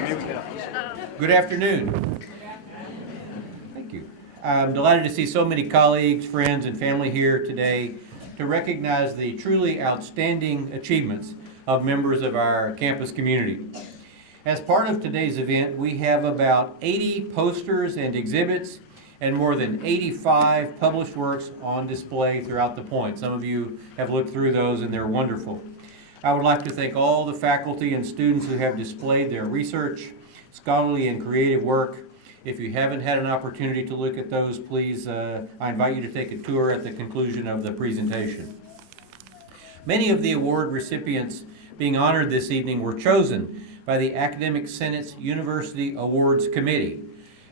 Good afternoon. Thank you. I'm delighted to see so many colleagues, friends, and family here today to recognize the truly outstanding achievements of members of our campus community. As part of today's event, we have about 80 posters and exhibits and more than 85 published works on display throughout the point. Some of you have looked through those and they're wonderful. I would like to thank all the faculty and students who have displayed their research, scholarly, and creative work. If you haven't had an opportunity to look at those, please, I invite you to take a tour at the conclusion of the presentation. Many of the award recipients being honored this evening were chosen by the Academic Senate's University Awards Committee.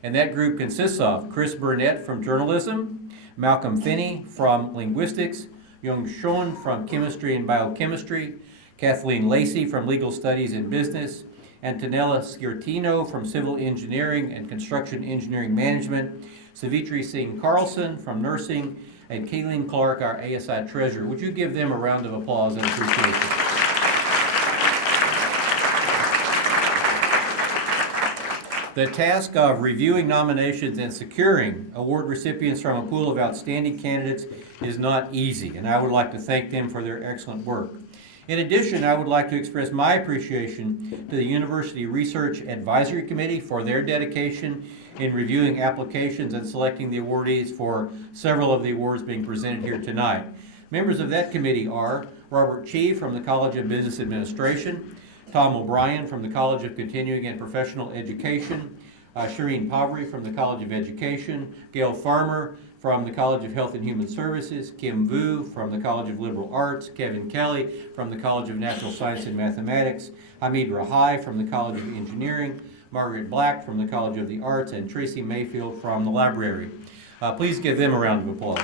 And that group consists of Chris Burnett from Journalism, Malcolm Finney from Linguistics, Young Shon from Chemistry and Biochemistry, Kathleen Lacey from Legal Studies and Business, Antonella Skirtino from Civil Engineering and Construction Engineering Management, Savitri Singh Carlson from Nursing, and Kayleen Clark, our ASI Treasurer. Would you give them a round of applause and appreciation? The task of reviewing nominations and securing award recipients from a pool of outstanding candidates is not easy, and I would like to thank them for their excellent work. In addition, I would like to express my appreciation to the University Research Advisory Committee for their dedication in reviewing applications and selecting the awardees for several of the awards being presented here tonight. Members of that committee are Robert Chi from the College of Business Administration, Tom O'Brien from the College of Continuing and Professional Education, Shireen Pavri from the College of Education, Gail Farmer from the College of Health and Human Services, Kim Vu from the College of Liberal Arts, Kevin Kelly from the College of Natural Science and Mathematics, Hamid Rahai from the College of Engineering, Margaret Black from the College of the Arts, and Tracy Mayfield from the Library. Please give them a round of applause.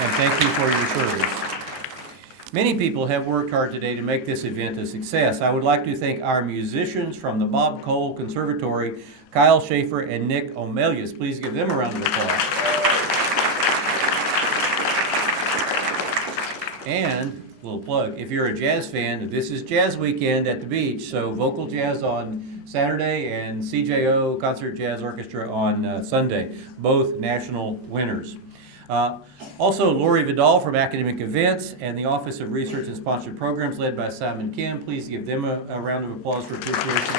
And thank you for your service. Many people have worked hard today to make this event a success. I would like to thank our musicians from the Bob Cole Conservatory, Kyle Schaefer and Nick O'Melius. Please give them a round of applause. And a little plug, if you're a jazz fan, this is Jazz Weekend at the beach, so vocal jazz on Saturday and CJO Concert Jazz Orchestra on Sunday, both national winners. Also, Lori Vidal from Academic Events and the Office of Research and Sponsored Programs led by Simon Kim. Please give them a round of applause for appreciation.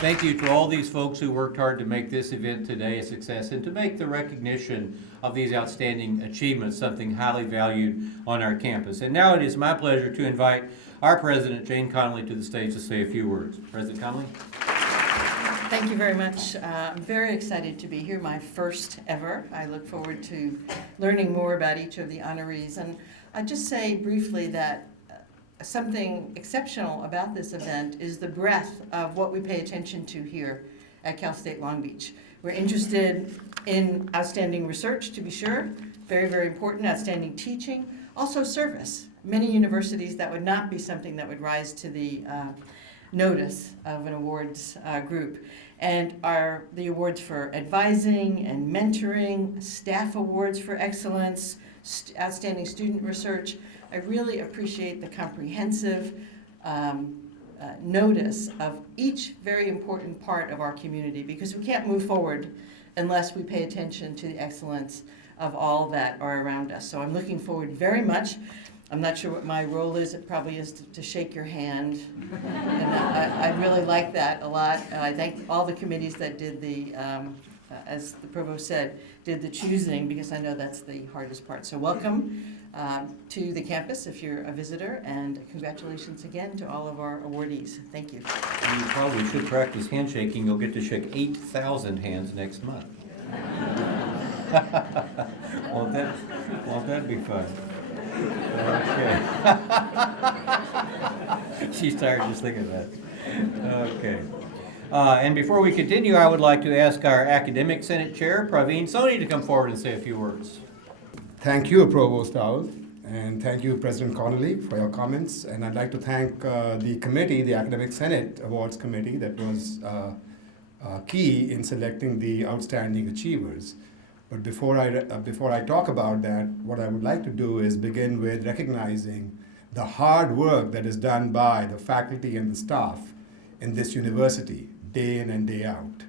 Thank you to all these folks who worked hard to make this event today a success and to make the recognition of these outstanding achievements something highly valued on our campus. And now it is my pleasure to invite our President, Jane Conley, to the stage to say a few words. President Conley. Thank you very much. I'm very excited to be here, my first ever. I look forward to learning more about each of the honorees. And I'd just say briefly that something exceptional about this event is the breadth of what we pay attention to here at Cal State Long Beach. We're interested in outstanding research, to be sure, very, very important, outstanding teaching, also service. Many universities, that would not be something that would rise to the notice of an awards group. And the awards for advising and mentoring, staff awards for excellence, outstanding student research. I really appreciate the comprehensive notice of each very important part of our community, because we can't move forward unless we pay attention to the excellence of all that are around us. So I'm looking forward very much. I'm not sure what my role is. It probably is to shake your hand. And I really like that a lot. I thank all the committees that did the, as the Provost said, did the choosing, because I know that's the hardest part. So welcome to the campus if you're a visitor, and congratulations again to all of our awardees. Thank you. You probably should practice handshaking. You'll get to shake 8,000 hands next month. Won't that be fun? Okay. She's tired just thinking about it. Okay. And before we continue, I would like to ask our Academic Senate Chair, Praveen Soni, to come forward and say a few words. Thank you, Provost Dowell, and thank you, President Conoley, for your comments. And I'd like to thank the committee, the Academic Senate Awards Committee, that was key in selecting the outstanding achievers. But before I talk about that, what I would like to do is begin with recognizing the hard work that is done by the faculty and the staff in this university, day in and day out.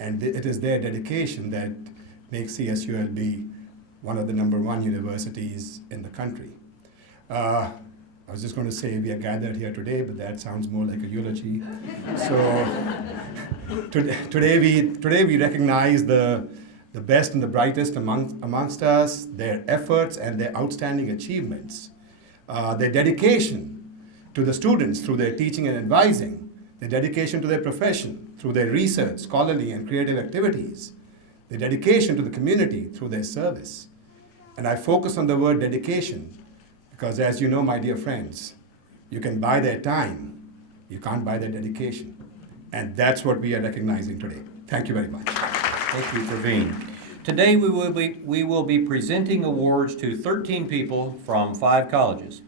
And it is their dedication that makes CSULB one of the #1 universities in the country. I was just going to say we are gathered here today, but that sounds more like a eulogy. So today we recognize the best and the brightest amongst us, their efforts and their outstanding achievements, their dedication to the students through their teaching and advising, their dedication to their profession through their research, scholarly and creative activities, their dedication to the community through their service. And I focus on the word dedication because, as you know, my dear friends, you can buy their time, you can't buy their dedication. And that's what we are recognizing today. Thank you very much. Thank you, Praveen. Today we will be presenting awards to 13 people from 5 colleges.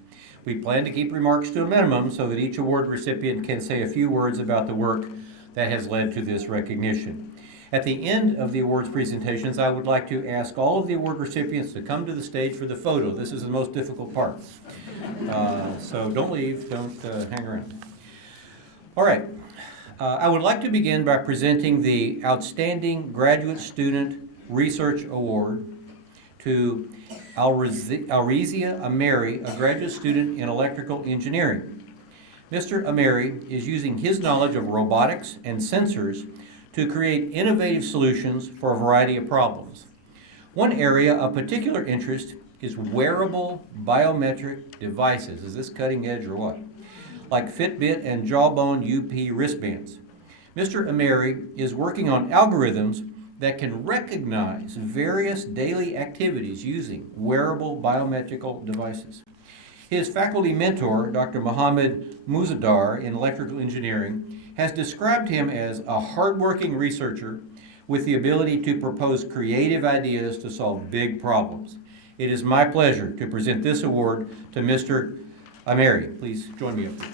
We plan to keep remarks to a minimum so that each award recipient can say a few words about the work that has led to this recognition. At the end of the awards presentations, I would like to ask all of the award recipients to come to the stage for the photo. This is the most difficult part. So don't leave, don't hang around. All right. I would like to begin by presenting the Outstanding Graduate Student Research Award to Alireza Ameri, a graduate student in electrical engineering. Mr. Ameri is using his knowledge of robotics and sensors to create innovative solutions for a variety of problems. One area of particular interest is wearable biometric devices. Is this cutting edge or what? Like Fitbit and Jawbone UP wristbands. Mr. Ameri is working on algorithms that can recognize various daily activities using wearable biometrical devices. His faculty mentor, Dr. Mohammed Muzadar in electrical engineering, has described him as a hardworking researcher with the ability to propose creative ideas to solve big problems. It is my pleasure to present this award to Mr. Ameri. Please join me up there.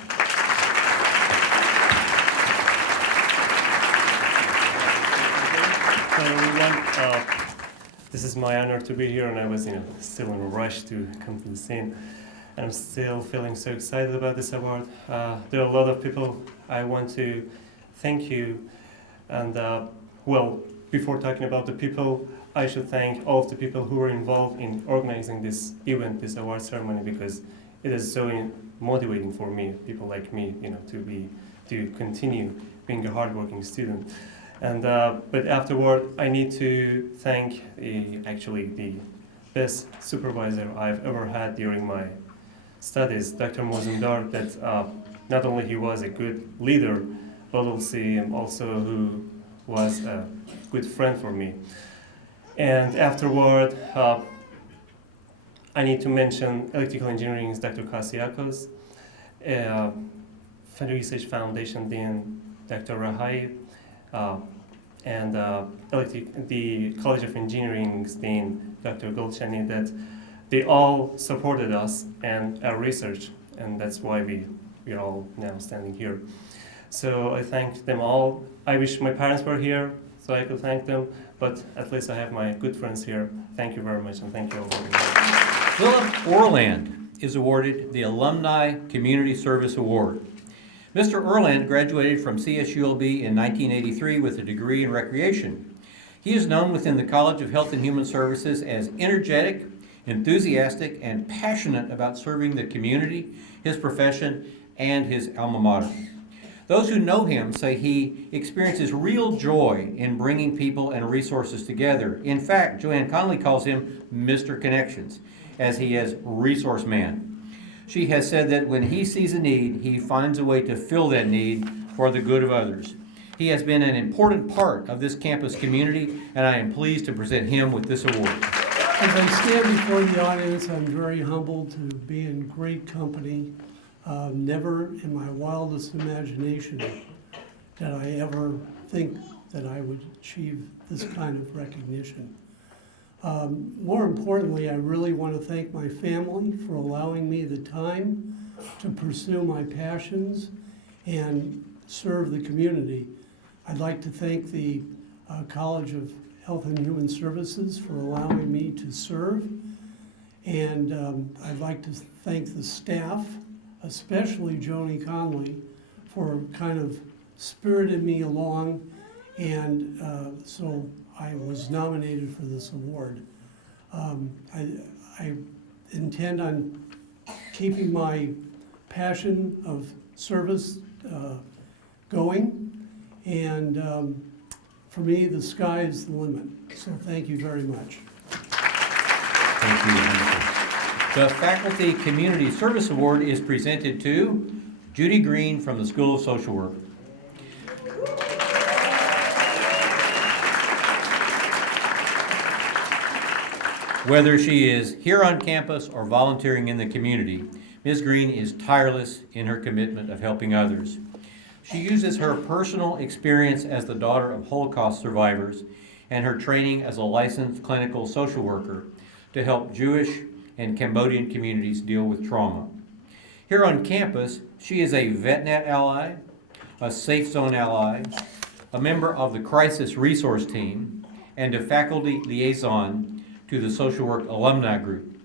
Hello everyone. This is my honor to be here, and I was, still in a rush to come to the scene. And I'm still feeling so excited about this award. There are a lot of people I want to thank you. And well, before talking about the people, I should thank all of the people who were involved in organizing this event, this award ceremony, because it is so motivating for me, people like me, to continue being a hardworking student. And but afterward, I need to thank the best supervisor I've ever had during my studies, Dr. Mozumdar, that not only he was a good leader, but also who was a good friend for me. And afterward, I need to mention electrical engineering's Dr. Kasiakos, Research Foundation Dean Dr. Rahai, and the College of Engineering's Dean Dr. Golchani, that they all supported us and our research, and that's why we're all now standing here. So I thank them all. I wish my parents were here so I could thank them, but at least I have my good friends here. Thank you very much, and thank you all very much. Philip Orland is awarded the Alumni Community Service Award. Mr. Orland graduated from CSULB in 1983 with a degree in recreation. He is known within the College of Health and Human Services as energetic, enthusiastic, and passionate about serving the community, his profession, and his alma mater. Those who know him say he experiences real joy in bringing people and resources together. In fact, Joanne Conley calls him Mr. Connections, as he is resource man. She has said that when he sees a need, he finds a way to fill that need for the good of others. He has been an important part of this campus community, and I am pleased to present him with this award. As I stand before the audience, I'm very humbled to be in great company. Never in my wildest imagination did I ever think that I would achieve this kind of recognition. More importantly, I really want to thank my family for allowing me the time to pursue my passions and serve the community. I'd like to thank the College of Health and Human Services for allowing me to serve. And I'd like to thank the staff, especially Joni Conley, for kind of spirited me along, and so I was nominated for this award. I intend on keeping my passion of service going, and for me, the sky is the limit. So thank you very much. Thank you. The Faculty Community Service Award is presented to Judy Green from the School of Social Work. Whether she is here on campus or volunteering in the community, Ms. Green is tireless in her commitment of helping others. She uses her personal experience as the daughter of Holocaust survivors and her training as a licensed clinical social worker to help Jewish and Cambodian communities deal with trauma. Here on campus, she is a VetNet ally, a Safe Zone ally, a member of the Crisis Resource Team, and a faculty liaison to the Social Work Alumni Group.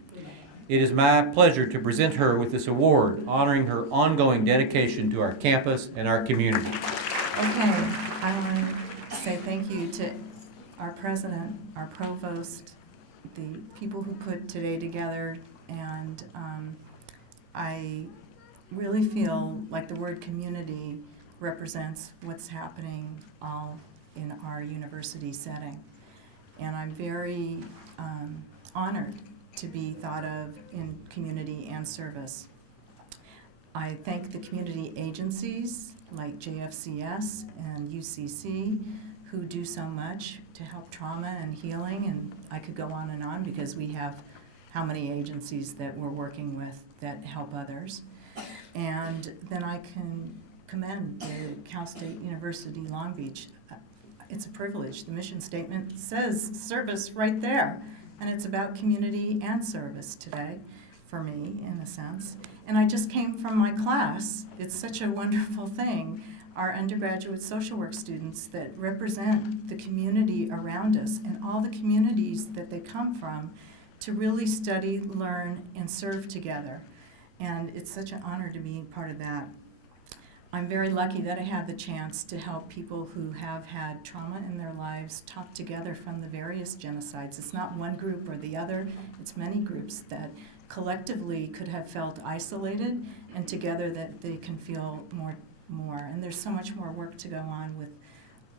It is my pleasure to present her with this award, honoring her ongoing dedication to our campus and our community. Okay, I want to say thank you to our president, our provost, the people who put today together, and I really feel like the word community represents what's happening all in our university setting. And I'm very honored to be thought of in community and service. I thank the community agencies like JFCS and UCC who do so much to help trauma and healing, and I could go on because we have how many agencies that we're working with that help others. And then I can commend the Cal State University Long Beach. It's a privilege. The mission statement says service right there, and it's about community and service today for me, in a sense. And I just came from my class. It's such a wonderful thing. Our undergraduate social work students that represent the community around us and all the communities that they come from to really study, learn, and serve together. And it's such an honor to be part of that. I'm very lucky that I had the chance to help people who have had trauma in their lives talk together from the various genocides. It's not one group or the other, it's many groups that collectively could have felt isolated, and together that they can feel more. And there's so much more work to go on with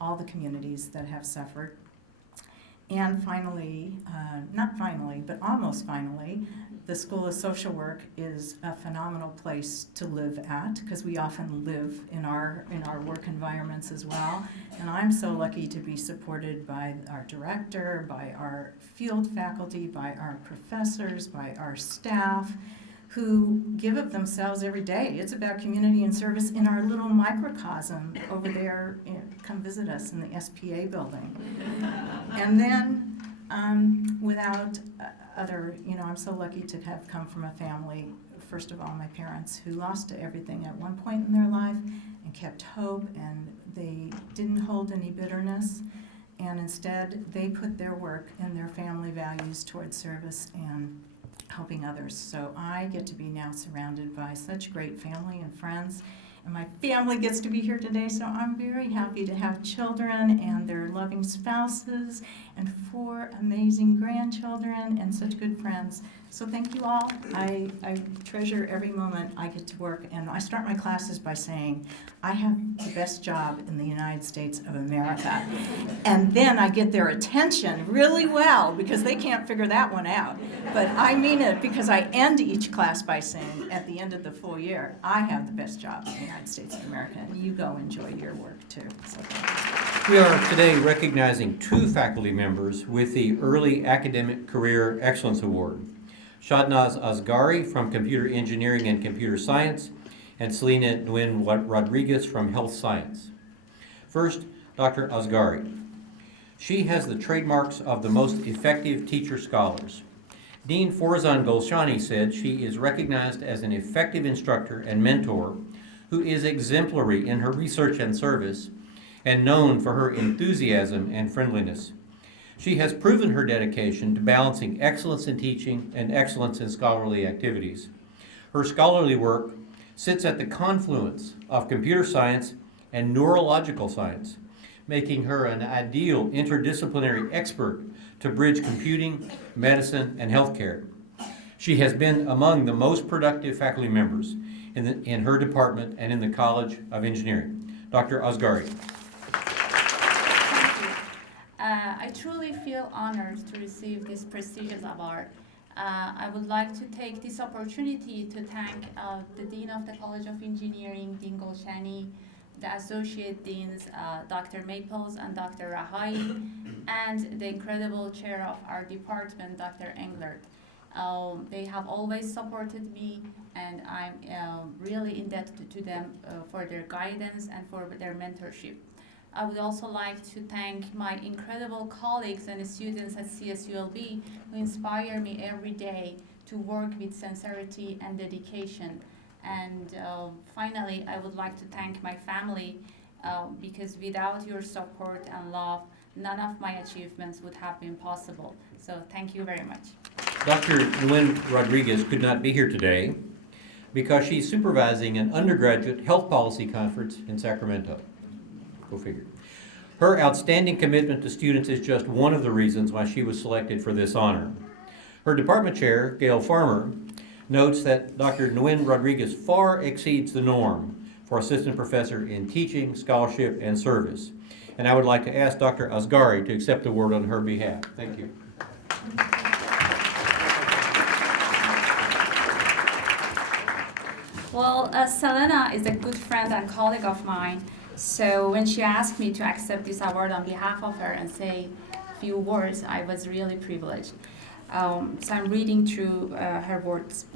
all the communities that have suffered. And finally, not finally, but almost finally, the School of Social Work is a phenomenal place to live at, because we often live in our work environments as well. And I'm so lucky to be supported by our director, by our field faculty, by our professors, by our staff, who give of themselves every day. It's about community and service in our little microcosm over there. Come visit us in the SPA building. And then without other, I'm so lucky to have come from a family, first of all, my parents, who lost everything at one point in their life and kept hope, and they didn't hold any bitterness. And instead, they put their work and their family values towards service and helping others. So I get to be now surrounded by such great family and friends, and my family gets to be here today, so I'm very happy to have children and their loving spouses and 4 amazing grandchildren and such good friends. So thank you all. I treasure every moment I get to work, and I start my classes by saying, I have the best job in the United States of America. And then I get their attention really well, because they can't figure that one out. But I mean it, because I end each class by saying, at the end of the full year, I have the best job in the United States of America, and you go enjoy your work too. So thank you. We are today recognizing 2 faculty members with the Early Academic Career Excellence Award. Shadnaz Asghari from Computer Engineering and Computer Science, and Selena Nguyen Rodriguez from Health Science. First, Dr. Asghari. She has the trademarks of the most effective teacher scholars. Dean Forzan Golshani said she is recognized as an effective instructor and mentor who is exemplary in her research and service and known for her enthusiasm and friendliness. She has proven her dedication to balancing excellence in teaching and excellence in scholarly activities. Her scholarly work sits at the confluence of computer science and neurological science, making her an ideal interdisciplinary expert to bridge computing, medicine, and healthcare. She has been among the most productive faculty members in her department and in the College of Engineering. Dr. Asghari. I truly feel honored to receive this prestigious award. I would like to take this opportunity to thank the Dean of the College of Engineering, Dean Golshani, the Associate Deans, Dr. Maples and Dr. Rahai, and the incredible chair of our department, Dr. Englert. They have always supported me, and I'm really indebted to them for their guidance and for their mentorship. I would also like to thank my incredible colleagues and students at CSULB who inspire me every day to work with sincerity and dedication. And finally, I would like to thank my family because without your support and love, none of my achievements would have been possible. So thank you very much. Dr. Nguyen Rodriguez could not be here today because she's supervising an undergraduate health policy conference in Sacramento. Go figure. Her outstanding commitment to students is just one of the reasons why she was selected for this honor. Her department chair, Gail Farmer, notes that Dr. Nguyen Rodriguez far exceeds the norm for assistant professor in teaching, scholarship, and service. And I would like to ask Dr. Asghari to accept the award on her behalf. Thank you. Well, Selena is a good friend and colleague of mine. So when she asked me to accept this award on behalf of her and say a few words, I was really privileged. So I'm reading through her words.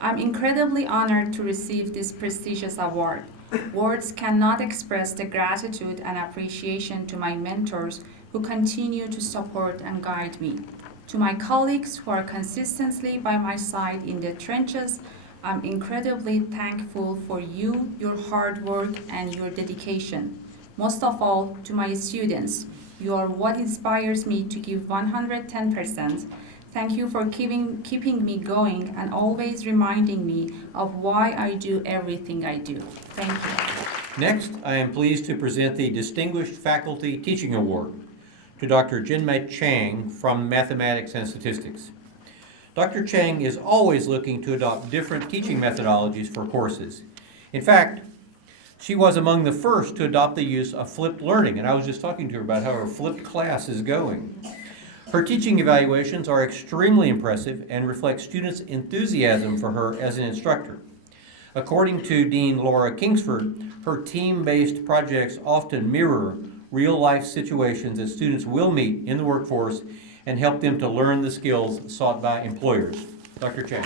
I'm incredibly honored to receive this prestigious award. Words cannot express the gratitude and appreciation to my mentors who continue to support and guide me. To my colleagues who are consistently by my side in the trenches, I'm incredibly thankful for you, your hard work, and your dedication. Most of all, to my students, you are what inspires me to give 110%. Thank you for keeping me going and always reminding me of why I do everything I do. Thank you. Next, I am pleased to present the Distinguished Faculty Teaching Award to Dr. Jen-Mci Chang from Mathematics and Statistics. Dr. Chang is always looking to adopt different teaching methodologies for courses. In fact, she was among the first to adopt the use of flipped learning, and I was just talking to her about how her flipped class is going. Her teaching evaluations are extremely impressive and reflect students' enthusiasm for her as an instructor. According to Dean Laura Kingsford, her team-based projects often mirror real-life situations that students will meet in the workforce and help them to learn the skills sought by employers. Dr. Chang.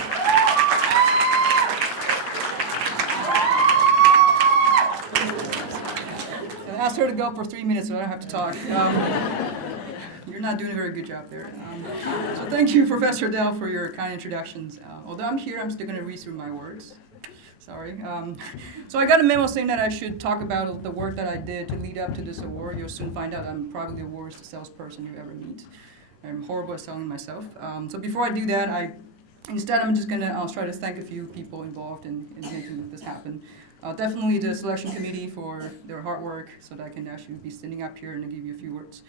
I asked her to go for 3 minutes so I don't have to talk. You're not doing a very good job there. So thank you, Professor Dowell, for your kind introductions. Although I'm here, I'm still going to read through my words. Sorry. So I got a memo saying that I should talk about the work that I did to lead up to this award. You'll soon find out I'm probably the worst salesperson you ever meet. I'm horrible at selling myself. So before I do that, I'm just going to try to thank a few people involved in making this happen. Definitely the selection committee for their hard work so that I can actually be standing up here and give you a few words.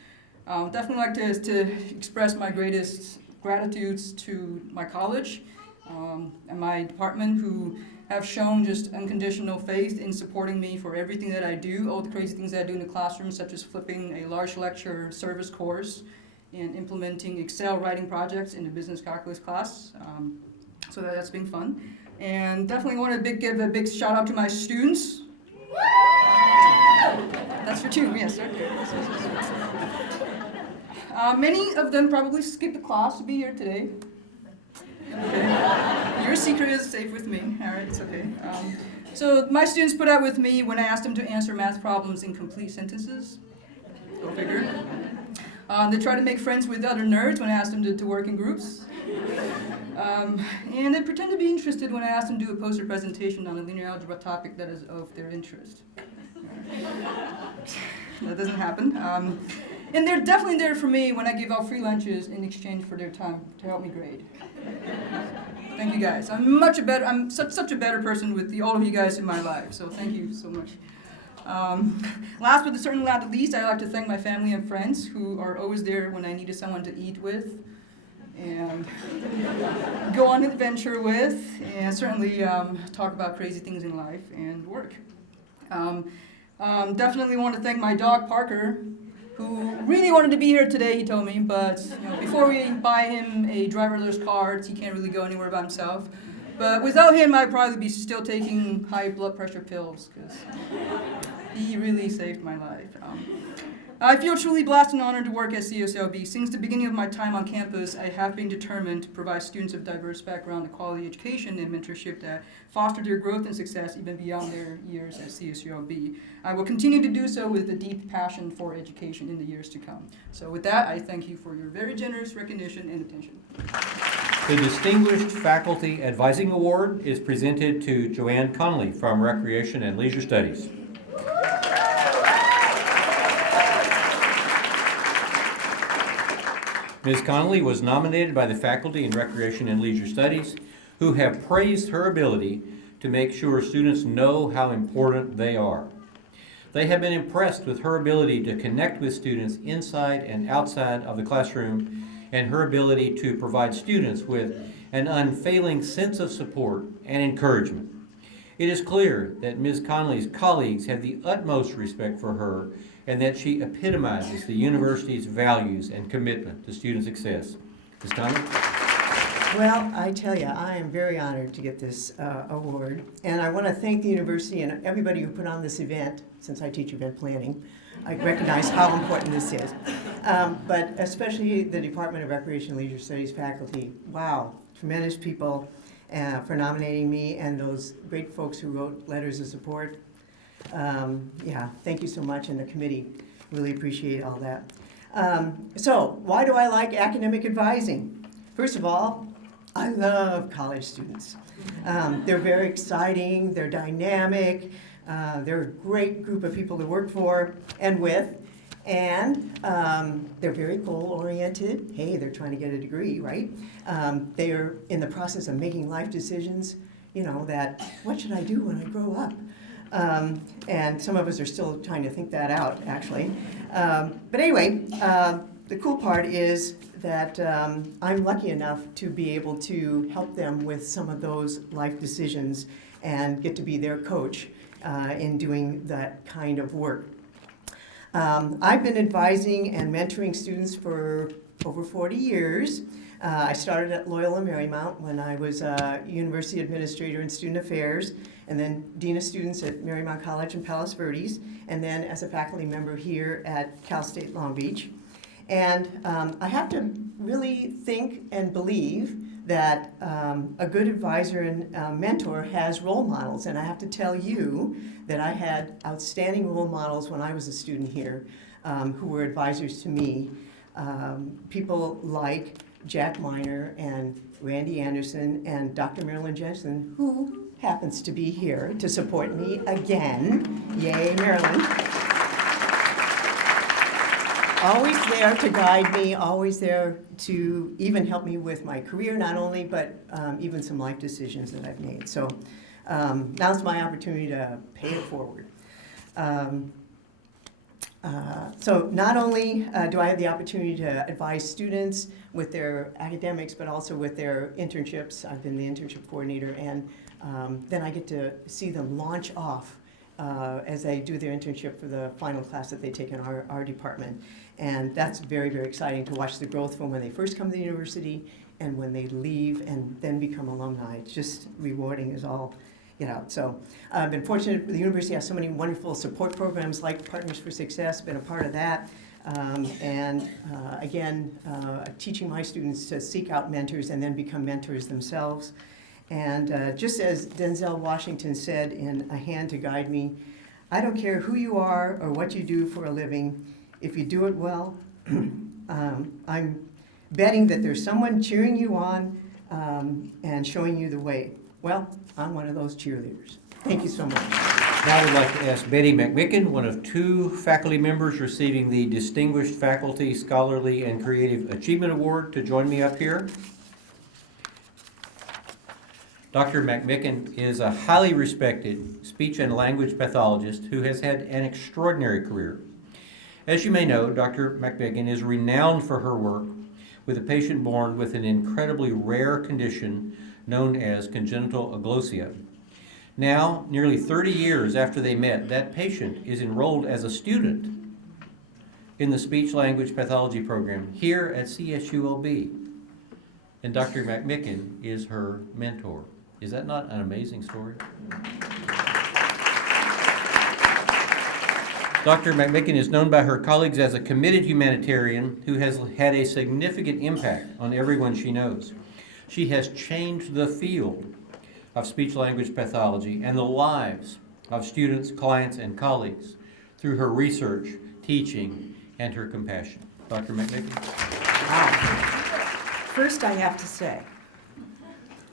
Definitely like to express my greatest gratitudes to my college and my department who have shown just unconditional faith in supporting me for everything that I do, all the crazy things that I do in the classroom, such as flipping a large lecture service course and implementing Excel writing projects in the business calculus class. So that's been fun. And definitely want to give a big shout out to my students. That's for two, yes, sir. Many of them probably skipped the class to be here today. Okay. Your secret is safe with me. All right, it's okay. So my students put up with me when I asked them to answer math problems in complete sentences. Go figure. They try to make friends with other nerds when I asked them to work in groups. And they pretend to be interested when I ask them to do a poster presentation on a linear algebra topic that is of their interest. That doesn't happen. And they're definitely there for me when I give out free lunches in exchange for their time to help me grade. Thank you guys. I'm such a better person with all of you guys in my life, so thank you so much. Last but certainly not least, I'd like to thank my family and friends who are always there when I needed someone to eat with and go on an adventure with, and certainly talk about crazy things in life and work. Definitely want to thank my dog Parker, who really wanted to be here today, he told me, but before we buy him a driverless car, he can't really go anywhere by himself. But without him, I'd probably be still taking high blood pressure pills, because he really saved my life. I feel truly blessed and honored to work at CSULB. Since the beginning of my time on campus, I have been determined to provide students of diverse background a quality education and mentorship that foster their growth and success even beyond their years at CSULB. I will continue to do so with a deep passion for education in the years to come. So with that, I thank you for your very generous recognition and attention. The Distinguished Faculty Advising Award is presented to Joanne Conley from Recreation and Leisure Studies. Ms. Conley was nominated by the faculty in Recreation and Leisure Studies, who have praised her ability to make sure students know how important they are. They have been impressed with her ability to connect with students inside and outside of the classroom, and her ability to provide students with an unfailing sense of support and encouragement. It is clear that Ms. Conley's colleagues have the utmost respect for her, and that she epitomizes the university's values and commitment to student success. Ms. Conley? Well, I tell you, I am very honored to get this award, and I want to thank the university and everybody who put on this event. Since I teach event planning, I recognize how important this is, but especially the Department of Recreation and Leisure Studies faculty. Wow, tremendous people for nominating me, and those great folks who wrote letters of support. Yeah, thank you so much, and the committee really appreciate all that. So, why do I like academic advising? First of all, I love college students. They're very exciting, they're dynamic, they're a great group of people to work for and with, and they're very goal-oriented. Hey, they're trying to get a degree, right? They're in the process of making life decisions, that what should I do when I grow up? And some of us are still trying to think that out, actually. But anyway, the cool part is that I'm lucky enough to be able to help them with some of those life decisions and get to be their coach in doing that kind of work. I've been advising and mentoring students for over 40 years. I started at Loyola Marymount when I was a university administrator in student affairs, and then dean of students at Marymount College in Palos Verdes, and then as a faculty member here at Cal State Long Beach. And I have to really think and believe that a good advisor and mentor has role models, and I have to tell you that I had outstanding role models when I was a student here who were advisors to me. People like Jack Miner and Randy Anderson and Dr. Marilyn Jensen, who happens to be here to support me again. Yay, Marilyn. Always there to guide me, always there to even help me with my career, not only, but even some life decisions that I've made. So now's my opportunity to pay it forward. So not only do I have the opportunity to advise students with their academics, but also with their internships. I've been the internship coordinator, and then I get to see them launch off as they do their internship for the final class that they take in our department. And that's very, very exciting to watch the growth from when they first come to the university and when they leave and then become alumni. It's just rewarding as all get out. So I've been fortunate, the university has so many wonderful support programs like Partners for Success, been a part of that. Again, teaching my students to seek out mentors and then become mentors themselves. And just as Denzel Washington said in A Hand to Guide Me, I don't care who you are or what you do for a living, if you do it well, I'm betting that there's someone cheering you on and showing you the way. Well, I'm one of those cheerleaders. Thank you so much. Now I would like to ask Betty McMicken, one of 2 faculty members receiving the Distinguished Faculty Scholarly and Creative Achievement Award, to join me up here. Dr. McMicken is a highly respected speech and language pathologist who has had an extraordinary career. As you may know, Dr. McMicken is renowned for her work with a patient born with an incredibly rare condition known as congenital aglossia. Now, nearly 30 years after they met, that patient is enrolled as a student in the speech language pathology program here at CSULB. And Dr. McMicken is her mentor. Is that not an amazing story? Dr. McMicken is known by her colleagues as a committed humanitarian who has had a significant impact on everyone she knows. She has changed the field of speech-language pathology and the lives of students, clients, and colleagues through her research, teaching, and her compassion. Dr. McMicken. First, I have to say,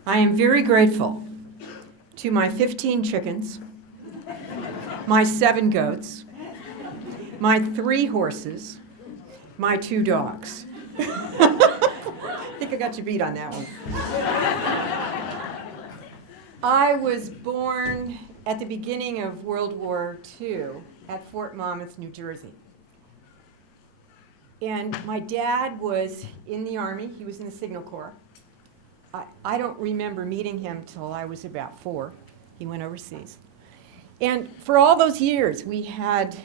I am very grateful to my 15 chickens, my 7 goats, my 3 horses, my 2 dogs. I think I got you beat on that one. I was born at the beginning of World War II at Fort Monmouth, New Jersey. And my dad was in the Army. He was in the Signal Corps. I don't remember meeting him till I was about 4. He went overseas. And for all those years, we had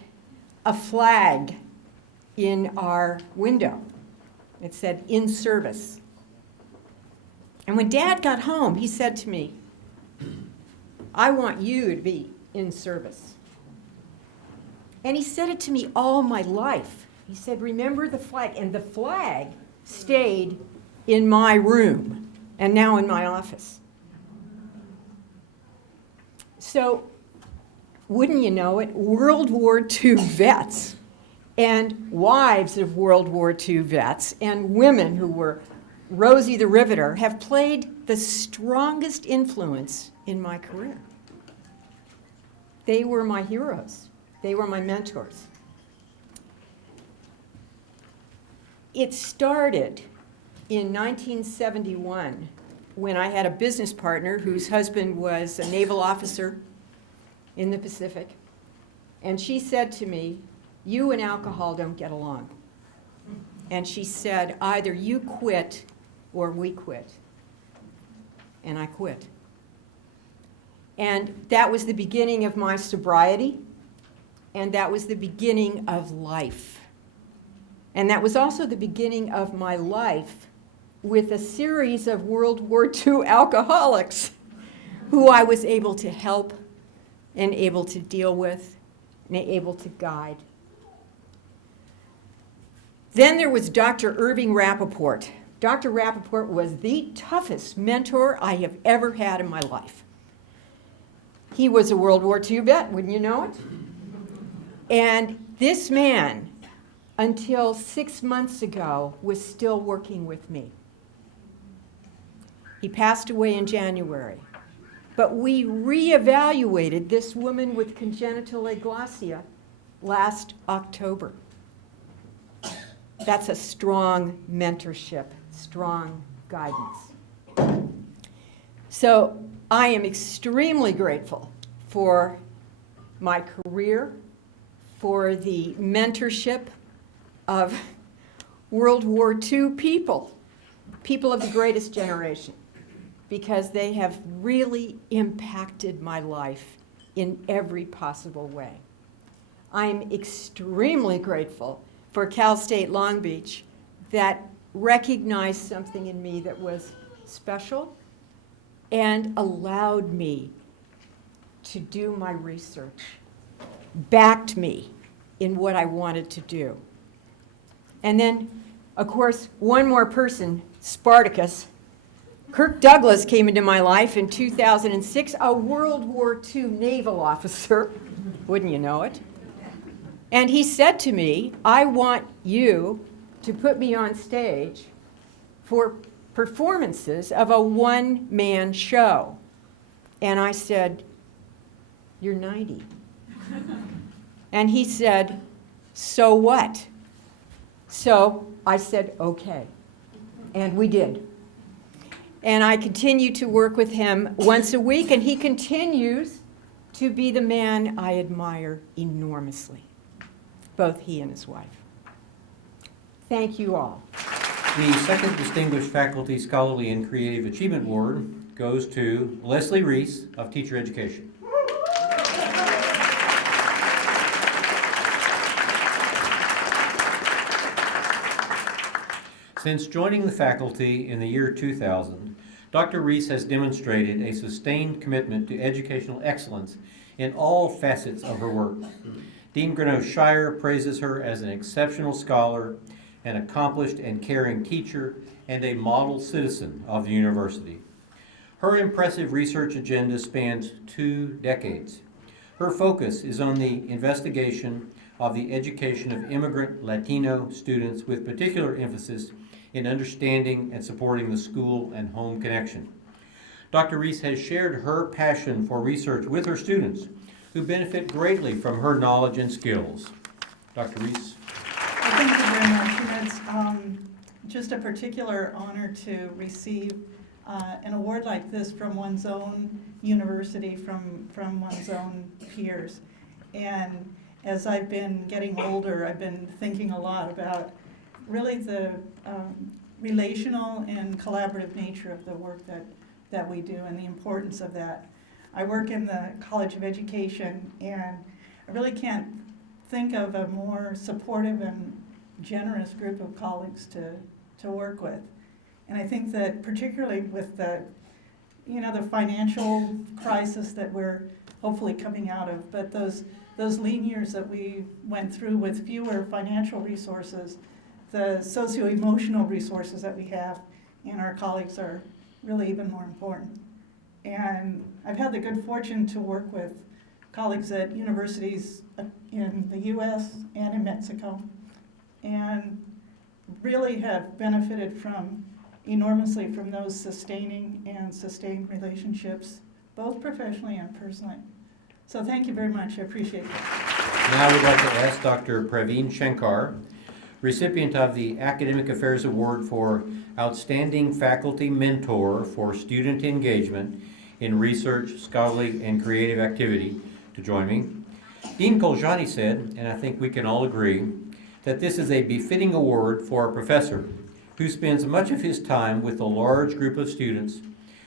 a flag in our window. It said, "In service." And when Dad got home, he said to me, "I want you to be in service." And he said it to me all my life. He said, "Remember the flag." And the flag stayed in my room and now in my office. So, wouldn't you know it, World War II vets and wives of World War II vets and women who were Rosie the Riveter have played the strongest influence in my career. They were my heroes. They were my mentors. It started in 1971 when I had a business partner whose husband was a naval officer in the Pacific. And she said to me, "You and alcohol don't get along." And she said, "Either you quit or we quit." And I quit. And that was the beginning of my sobriety, and that was the beginning of life. And that was also the beginning of my life with a series of World War II alcoholics who I was able to help and able to deal with and able to guide. Then there was Dr. Irving Rappaport. Dr. Rappaport was the toughest mentor I have ever had in my life. He was a World War II vet, wouldn't you know it? And this man, until 6 months ago, was still working with me. He passed away in January. But we reevaluated this woman with congenital aglossia last October. That's a strong mentorship, strong guidance. So I am extremely grateful for my career, for the mentorship of World War II people of the greatest generation, because they have really impacted my life in every possible way. I'm extremely grateful for Cal State Long Beach that recognized something in me that was special and allowed me to do my research, backed me in what I wanted to do. And then, of course, one more person, Spartacus. Kirk Douglas came into my life in 2006, a World War II naval officer, wouldn't you know it? And he said to me, "I want you to put me on stage for performances of a one-man show." And I said, "You're 90. And he said, "So what?" So I said, "Okay." And we did. And I continue to work with him once a week, and he continues to be the man I admire enormously, both he and his wife. Thank you all. The second Distinguished Faculty Scholarly and Creative Achievement Award goes to Leslie Reese of Teacher Education. Since joining the faculty in the year 2000, Dr. Reese has demonstrated a sustained commitment to educational excellence in all facets of her work. Dean Shire praises her as an exceptional scholar, an accomplished and caring teacher, and a model citizen of the university. Her impressive research agenda spans 2 decades. Her focus is on the investigation of the education of immigrant Latino students, with particular emphasis in understanding and supporting the school and home connection. Dr. Reese has shared her passion for research with her students, who benefit greatly from her knowledge and skills. Dr. Reese. Well, thank you very much. And it's just a particular honor to receive an award like this from one's own university, from one's own peers. And as I've been getting older, I've been thinking a lot about really the relational and collaborative nature of the work that we do and the importance of that. I work in the College of Education, and I really can't think of a more supportive and generous group of colleagues to work with. And I think that particularly with the financial crisis that we're hopefully coming out of, but those lean years that we went through with fewer financial resources, the socio-emotional resources that we have and our colleagues are really even more important. And I've had the good fortune to work with colleagues at universities in the US and in Mexico, and really have benefited enormously from those sustaining and sustained relationships, both professionally and personally. So thank you very much, I appreciate it. Now we'd like to ask Dr. Praveen Shankar, recipient of the Academic Affairs Award for Outstanding Faculty Mentor for Student Engagement in Research, Scholarly, and Creative Activity, to join me. Dean Koljani said, and I think we can all agree, that this is a befitting award for a professor who spends much of his time with a large group of students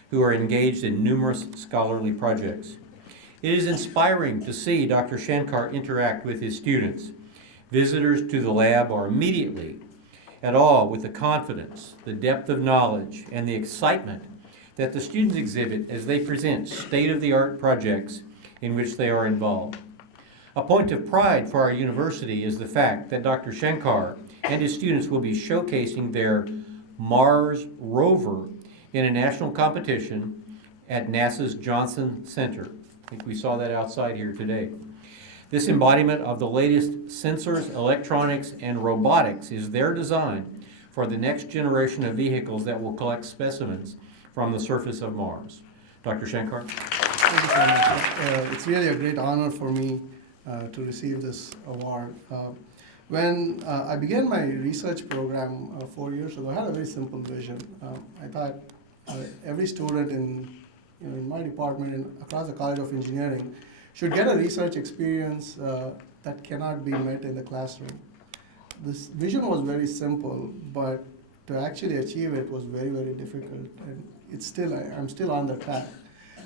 who are engaged in numerous scholarly projects. It is inspiring to see Dr. Shankar interact with his students. Visitors to the lab are immediately at awe with the confidence, the depth of knowledge, and the excitement that the students exhibit as they present state-of-the-art projects in which they are involved. A point of pride for our university is the fact that Dr. Shankar and his students will be showcasing their Mars rover in a national competition at NASA's Johnson Center. I think we saw that outside here today. This embodiment of the latest sensors, electronics, and robotics is their design for the next generation of vehicles that will collect specimens from the surface of Mars. Dr. Shankar? Thank you so much. It's really a great honor for me to receive this award. When I began my research program 4 years ago, I had a very simple vision. I thought every student in my department and across the College of Engineering should get a research experience that cannot be met in the classroom. This vision was very simple, but to actually achieve it was very, very difficult, and I'm still on the path.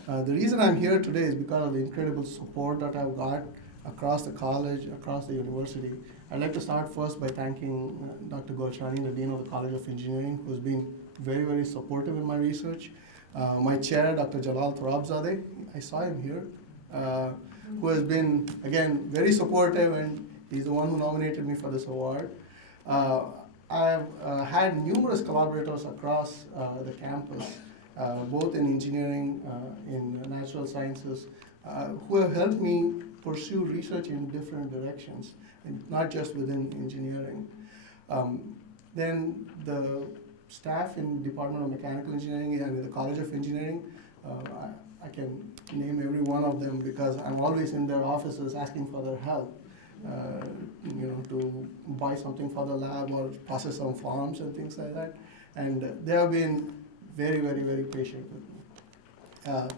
The reason I'm here today is because of the incredible support that I've got across the college, across the university. I'd like to start first by thanking Dr. Golshani, the Dean of the College of Engineering, who's been very, very supportive in my research. My chair, Dr. Jalal Torabzadeh, I saw him here, who has been, again, very supportive, and he's the one who nominated me for this award. I've had numerous collaborators across the campus, both in engineering, in natural sciences, who have helped me pursue research in different directions, and not just within engineering. Then the staff in the Department of Mechanical Engineering and in the College of Engineering, I can name every one of them because I'm always in their offices asking for their help, to buy something for the lab or process some forms and things like that. And they have been very, very, very patient with me.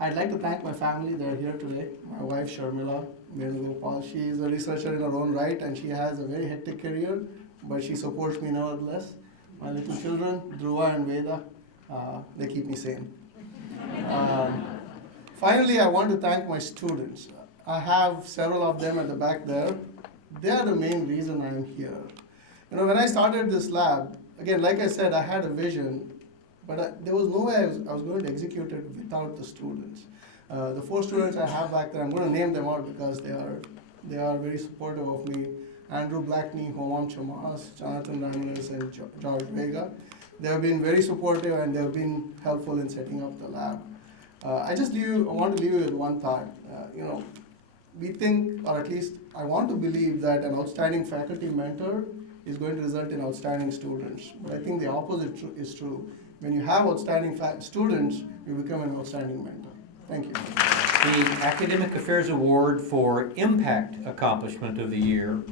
I'd like to thank my family. They're here today. My wife, Sharmila Venugopal, she is a researcher in her own right, and she has a very hectic career, but she supports me nevertheless. My little children, Dhruva and Veda, they keep me sane. Finally, I want to thank my students. I have several of them at the back there. They are the main reason I am here. You know, when I started this lab, again, like I said, I had a vision, but there was no way I was going to execute it without the students. The 4 students I have back there, I'm going to name them out because they are very supportive of me. Andrew Blackney, Homam Chamas, Jonathan Ramirez, and George Vega. They have been very supportive and they have been helpful in setting up the lab. I want to leave you with one thought. You know, we think, or at least I want to believe, that an outstanding faculty mentor is going to result in outstanding students. But I think the opposite is true. When you have outstanding students, you become an outstanding mentor. Thank you. The Academic Affairs Award for Impact Accomplishment of the Year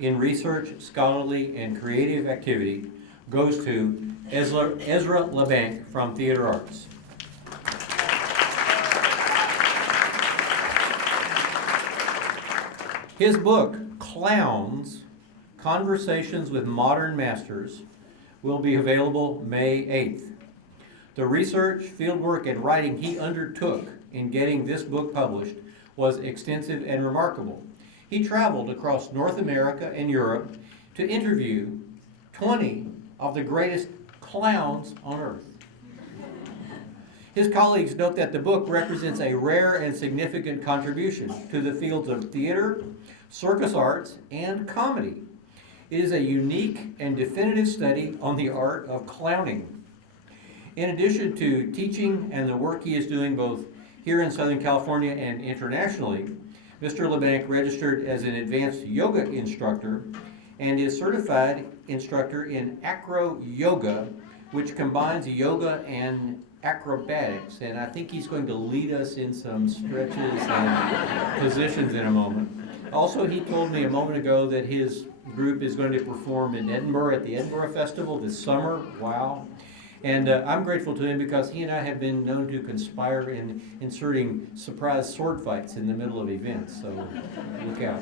in Research, Scholarly, and Creative Activity goes to Ezra LeBanc from Theater Arts. His book, Clowns, Conversations with Modern Masters, will be available May 8th. The research, fieldwork, and writing he undertook in getting this book published was extensive and remarkable. He traveled across North America and Europe to interview 20 of the greatest clowns on earth. His colleagues note that the book represents a rare and significant contribution to the fields of theater, circus arts, and comedy. It is a unique and definitive study on the art of clowning. In addition to teaching and the work he is doing both here in Southern California and internationally, Mr. LeBanc registered as an advanced yoga instructor and is certified instructor in acro yoga, which combines yoga and acrobatics. And I think he's going to lead us in some stretches and positions in a moment. Also, he told me a moment ago that his group is going to perform in Edinburgh at the Edinburgh Festival this summer. Wow. And I'm grateful to him because he and I have been known to conspire in inserting surprise sword fights in the middle of events, so look out.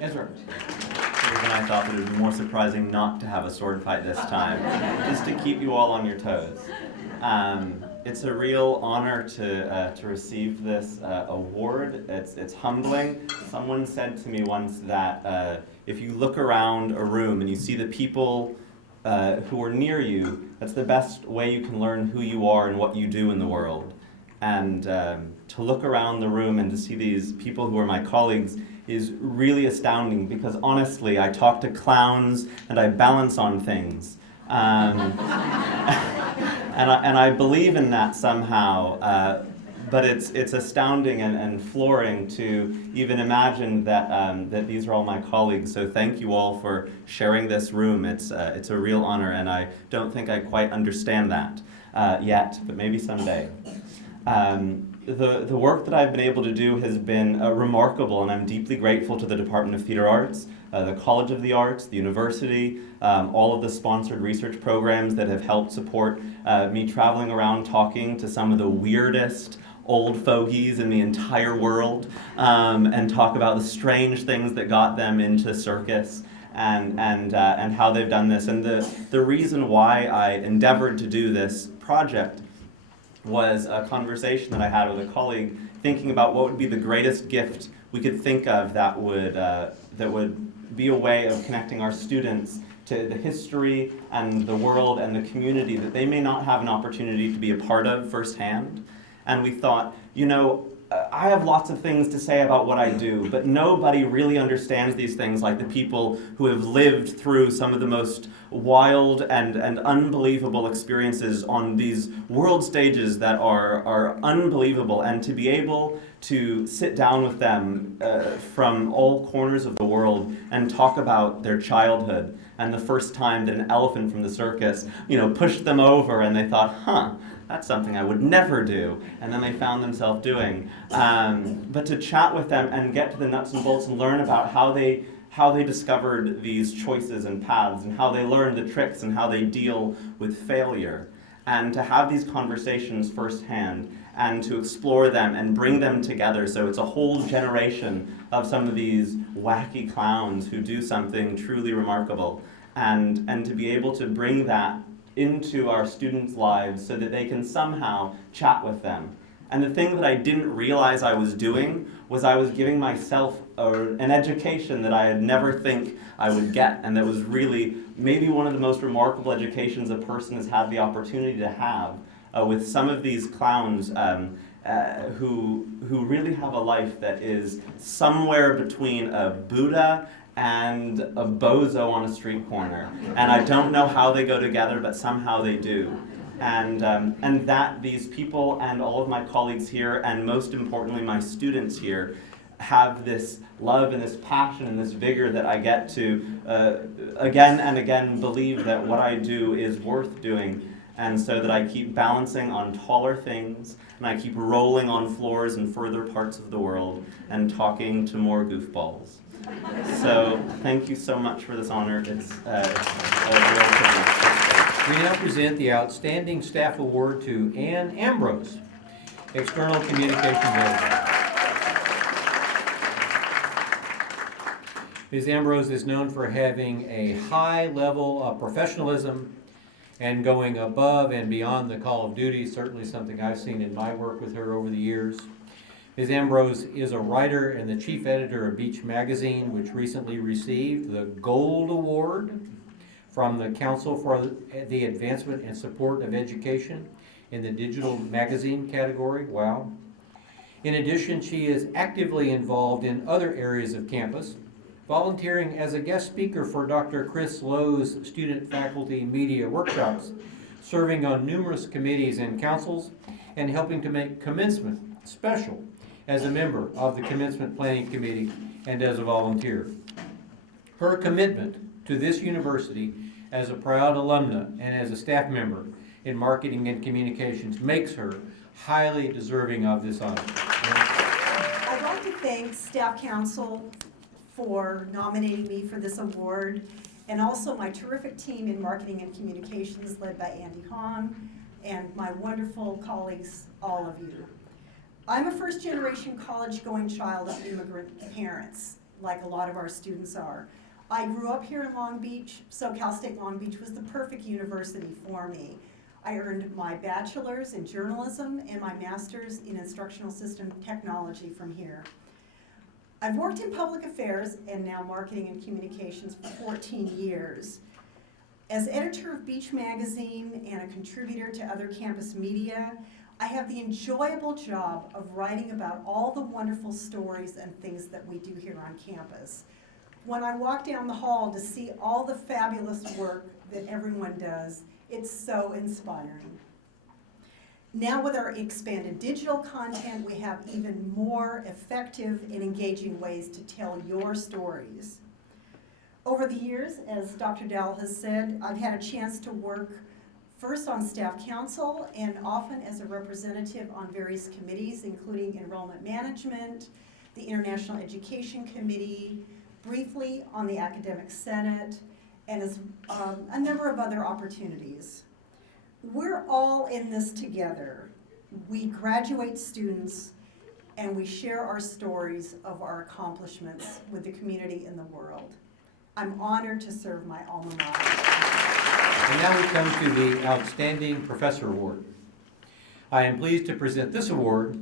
Ezra. Even I thought that it would be more surprising not to have a sword fight this time, just to keep you all on your toes. It's a real honor to receive this award. It's humbling. Someone said to me once that if you look around a room and you see the people who are near you, that's the best way you can learn who you are and what you do in the world. And to look around the room and to see these people who are my colleagues is really astounding because honestly, I talk to clowns and I balance on things. And I believe in that somehow, but it's astounding and flooring to even imagine that these are all my colleagues. So thank you all for sharing this room. It's a real honor, and I don't think I quite understand that yet, but maybe someday. The work that I've been able to do has been remarkable, and I'm deeply grateful to the Department of Theater Arts, the College of the Arts, the university, all of the sponsored research programs that have helped support me traveling around talking to some of the weirdest old fogies in the entire world and talk about the strange things that got them into circus and how they've done this. And the reason why I endeavored to do this project was a conversation that I had with a colleague thinking about what would be the greatest gift we could think of that would be a way of connecting our students to the history and the world and the community that they may not have an opportunity to be a part of firsthand. And we thought, you know, I have lots of things to say about what I do, but nobody really understands these things like the people who have lived through some of the most wild and unbelievable experiences on these world stages that are unbelievable, and to be able to sit down with them from all corners of the world and talk about their childhood and the first time that an elephant from the circus, you know, pushed them over and they thought, huh, that's something I would never do, and then they found themselves doing. But to chat with them and get to the nuts and bolts and learn about how they discovered these choices and paths and how they learned the tricks and how they deal with failure. and to have these conversations firsthand and to explore them and bring them together. So it's a whole generation of some of these wacky clowns who do something truly remarkable. And to be able to bring that into our students' lives so that they can somehow chat with them. And the thing that I didn't realize I was doing was I was giving myself an education that I had never think I would get, and that was really maybe one of the most remarkable educations a person has had the opportunity to have with some of these clowns who really have a life that is somewhere between a Buddha and a bozo on a street corner. And I don't know how they go together, but somehow they do. And that these people and all of my colleagues here, and most importantly my students here, have this love and this passion and this vigor that I get to again and again believe that what I do is worth doing, and so that I keep balancing on taller things, and I keep rolling on floors in further parts of the world and talking to more goofballs. So thank you so much for this honor. It's a real privilege. We now present the Outstanding Staff Award to Ann Ambrose, External Communication Manager. Ms. Ambrose is known for having a high level of professionalism and going above and beyond the call of duty, certainly something I've seen in my work with her over the years. Ms. Ambrose is a writer and the chief editor of Beach Magazine, which recently received the Gold Award from the Council for the Advancement and Support of Education in the Digital Magazine category. Wow. In addition, she is actively involved in other areas of campus, volunteering as a guest speaker for Dr. Chris Lowe's student faculty media workshops, serving on numerous committees and councils, and helping to make commencement special as a member of the Commencement Planning Committee and as a volunteer. Her commitment to this university as a proud alumna and as a staff member in marketing and communications makes her highly deserving of this honor. I'd like to thank Staff Council for nominating me for this award, and also my terrific team in marketing and communications led by Andy Hong, and my wonderful colleagues, all of you. I'm a first-generation college-going child of immigrant parents, like a lot of our students are. I grew up here in Long Beach, so Cal State Long Beach was the perfect university for me. I earned my bachelor's in journalism and my master's in instructional system technology from here. I've worked in public affairs and now marketing and communications for 14 years. As editor of Beach Magazine and a contributor to other campus media, I have the enjoyable job of writing about all the wonderful stories and things that we do here on campus. When I walk down the hall to see all the fabulous work that everyone does, it's so inspiring. Now with our expanded digital content, we have even more effective and engaging ways to tell your stories. Over the years, as Dr. Dowell has said, I've had a chance to work first on staff council and often as a representative on various committees, including enrollment management, the International Education Committee, briefly on the Academic Senate, and as a number of other opportunities. We're all in this together. We graduate students and we share our stories of our accomplishments with the community and the world. I'm honored to serve my alma mater. And now we come to the Outstanding Professor Award. I am pleased to present this award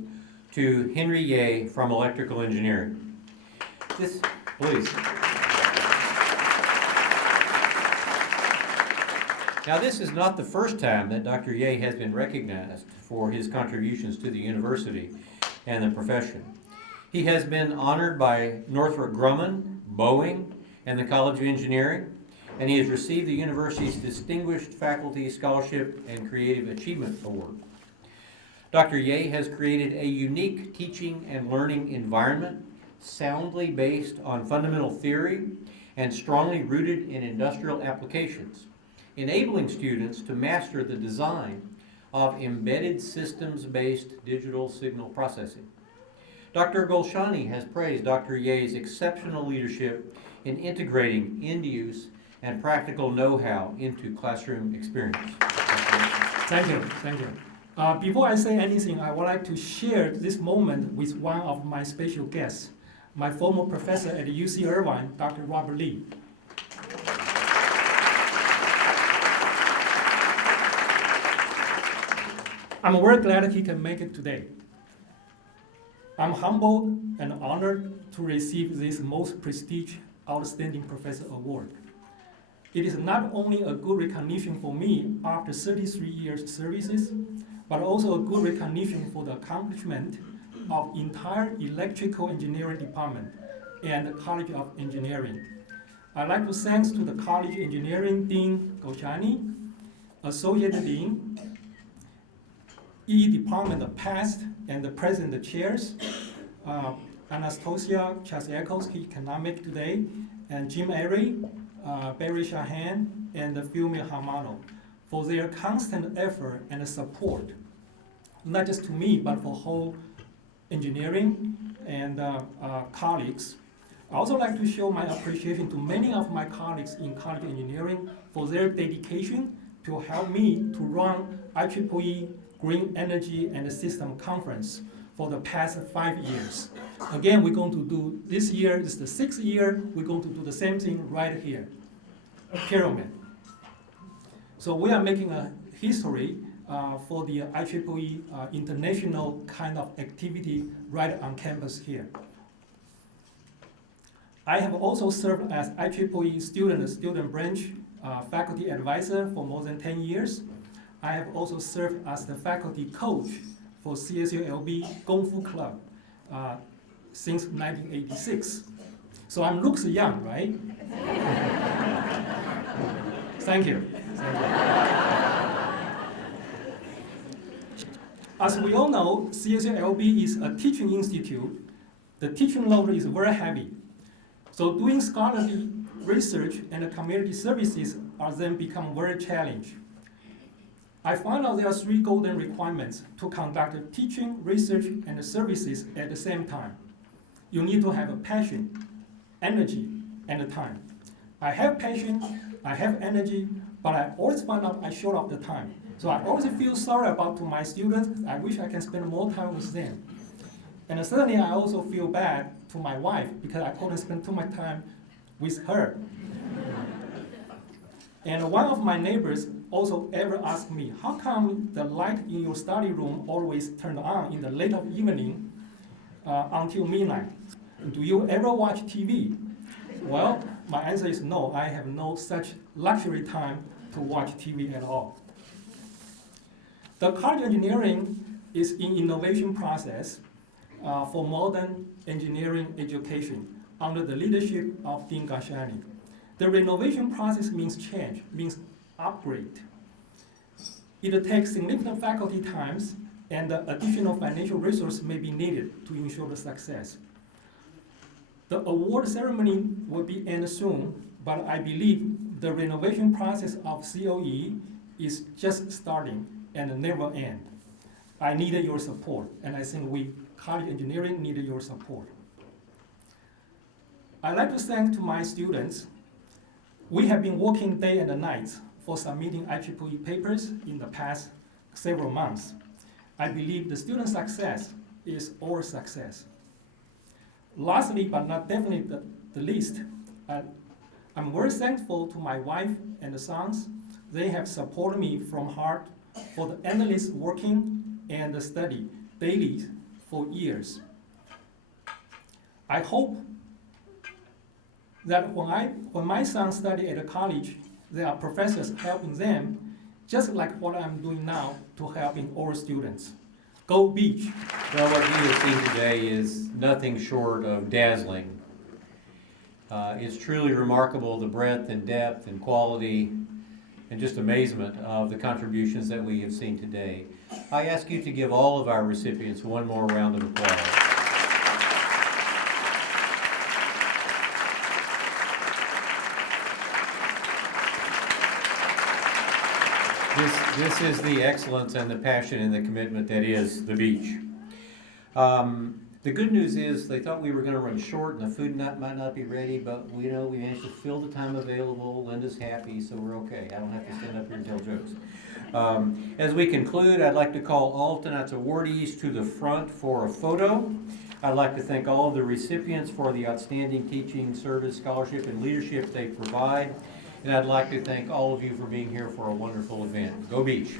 to Henry Ye from Electrical Engineering. This, please. Now, this is not the first time that Dr. Ye has been recognized for his contributions to the university and the profession. He has been honored by Northrop Grumman, Boeing, and the College of Engineering, and he has received the university's Distinguished Faculty Scholarship and Creative Achievement Award. Dr. Ye has created a unique teaching and learning environment, soundly based on fundamental theory and strongly rooted in industrial applications, enabling students to master the design of embedded systems-based digital signal processing. Dr. Golshani has praised Dr. Ye's exceptional leadership in integrating end-use and practical know-how into classroom experience. Thank you, thank you. Before I say anything, I would like to share this moment with one of my special guests, my former professor at UC Irvine, Dr. Robert Lee. I'm very glad he can make it today. I'm humbled and honored to receive this most prestigious Outstanding Professor Award. It is not only a good recognition for me after 33 years services, but also a good recognition for the accomplishment of entire electrical engineering department and the College of Engineering. I'd like to thank to the College Engineering Dean Golchani, Associate Dean, EE Department past and the present chairs, Anastasia Chasiakos, he cannot make today, and Jen-Mci, Barry Shahan, and Fumi Hamano for their constant effort and support, not just to me, but for whole engineering and colleagues. I also like to show my appreciation to many of my colleagues in college engineering for their dedication to help me to run IEEE Green Energy and System Conference for the past 5 years. Again, we're going to do, this year is the 6th year, we're going to do the same thing right here, pyramid. So we are making a history for the IEEE international kind of activity right on campus here. I have also served as IEEE student branch faculty advisor for more than 10 years. I have also served as the faculty coach for CSULB Kung Fu Club since 1986. So I'm looks young, right? Thank you. As we all know, CSULB is a teaching institute. The teaching load is very heavy. So doing scholarly research and community services are then become very challenging. I found out there are 3 golden requirements to conduct teaching, research, and services at the same time. You need to have a passion, energy, and time. I have passion, I have energy, but I always find out I short of the time. So I always feel sorry about to my students. I wish I can spend more time with them. And certainly I also feel bad to my wife because I couldn't spend too much time with her. And one of my neighbors also ever asked me, how come the light in your study room always turned on in the late of evening until midnight? Do you ever watch TV? Well, my answer is no, I have no such luxury time to watch TV at all. The college engineering is in innovation process for modern engineering education under the leadership of Dean Golchani. The renovation process means change, means upgrade. It takes significant faculty times and additional financial resources may be needed to ensure the success. The award ceremony will be end soon, but I believe the renovation process of COE is just starting and never end. I needed your support, and I think we, college engineering, needed your support. I'd like to thank to my students. We have been working day and night for submitting IEEE papers in the past several months. I believe the student success is our success. Lastly, but not definitely the least, I'm very thankful to my wife and the sons. They have supported me from heart for the endless working and the study daily for years. I hope that when my sons study at a college, there are professors helping them, just like what I'm doing now to helping all students. Go Beach. Well, what you have seen today is nothing short of dazzling. It's truly remarkable, the breadth and depth and quality and just amazement of the contributions that we have seen today. I ask you to give all of our recipients one more round of applause. This is the excellence and the passion and the commitment that is the beach. The good news is they thought we were going to run short and the food might not be ready, but we managed to fill the time available. Linda's happy, so we're okay. I don't have to stand up here and tell jokes. As we conclude, I'd like to call all of tonight's awardees to the front for a photo. I'd like to thank all of the recipients for the outstanding teaching, service, scholarship, and leadership they provide. And I'd like to thank all of you for being here for a wonderful event. Go Beach!